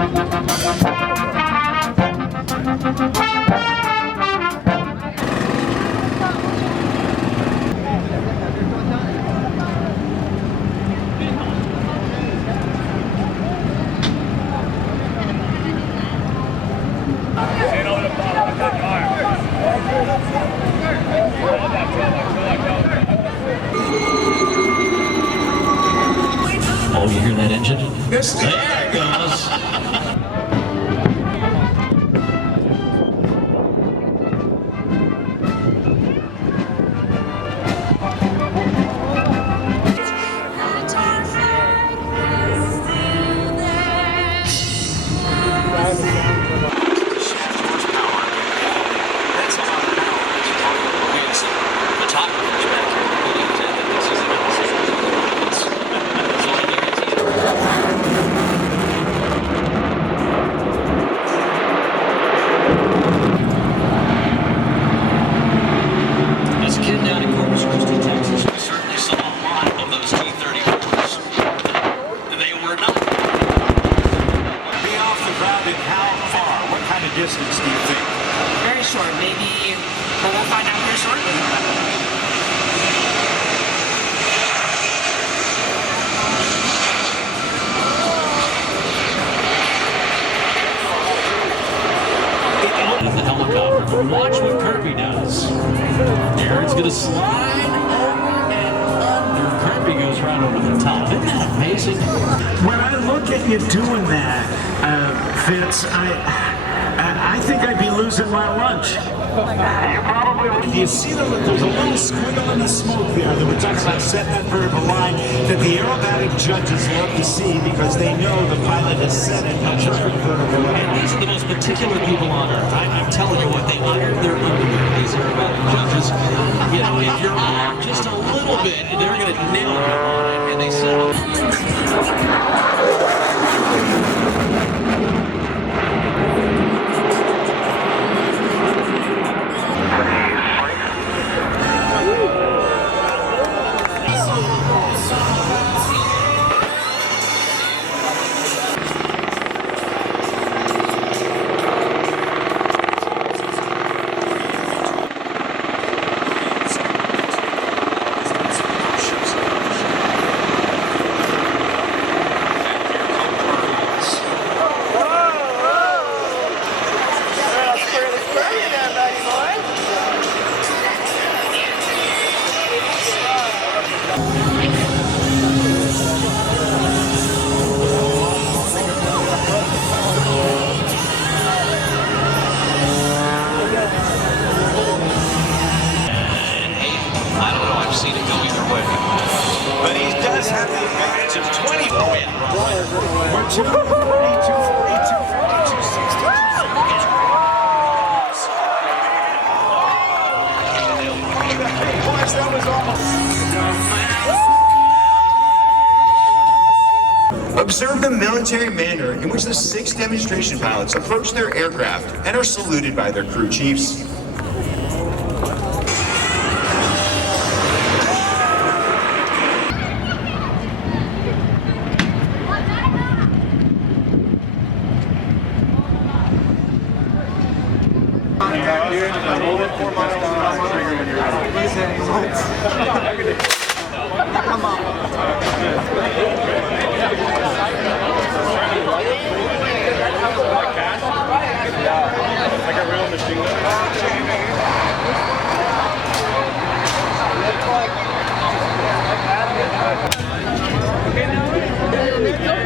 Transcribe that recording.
Oh, you hear that engine? Yes. There it goes. Distance, do you think? Very short, maybe, but we'll find out very short. The helicopter, but watch what Kirby does. Aaron's gonna slide over and under. Kirby goes right over the top. Isn't that amazing? When I look at you doing that, Fitz, I think I'd be losing my lunch. You probably will. Do you see that there's a little squiggle in the smoke there that we're talking about setting that vertical line that the aerobatic judges love to see because they know the pilot has set it on just the vertical line. And these are the most particular people on earth. I'm telling you what, they honor their underwear, these aerobatic judges. You know, if you're off just a little bit, they're going to nail you on it, and they settle. But he does have the advantage of 20. Oh, yeah. We're 240, 240, 240, 260. Boys, that was awesome. Observe the military manner in which the 6 demonstration pilots approach their aircraft and are saluted by their crew chiefs. Hold it 4 miles an hour. Trigger when you're ready. Come on. Like a real machine gun.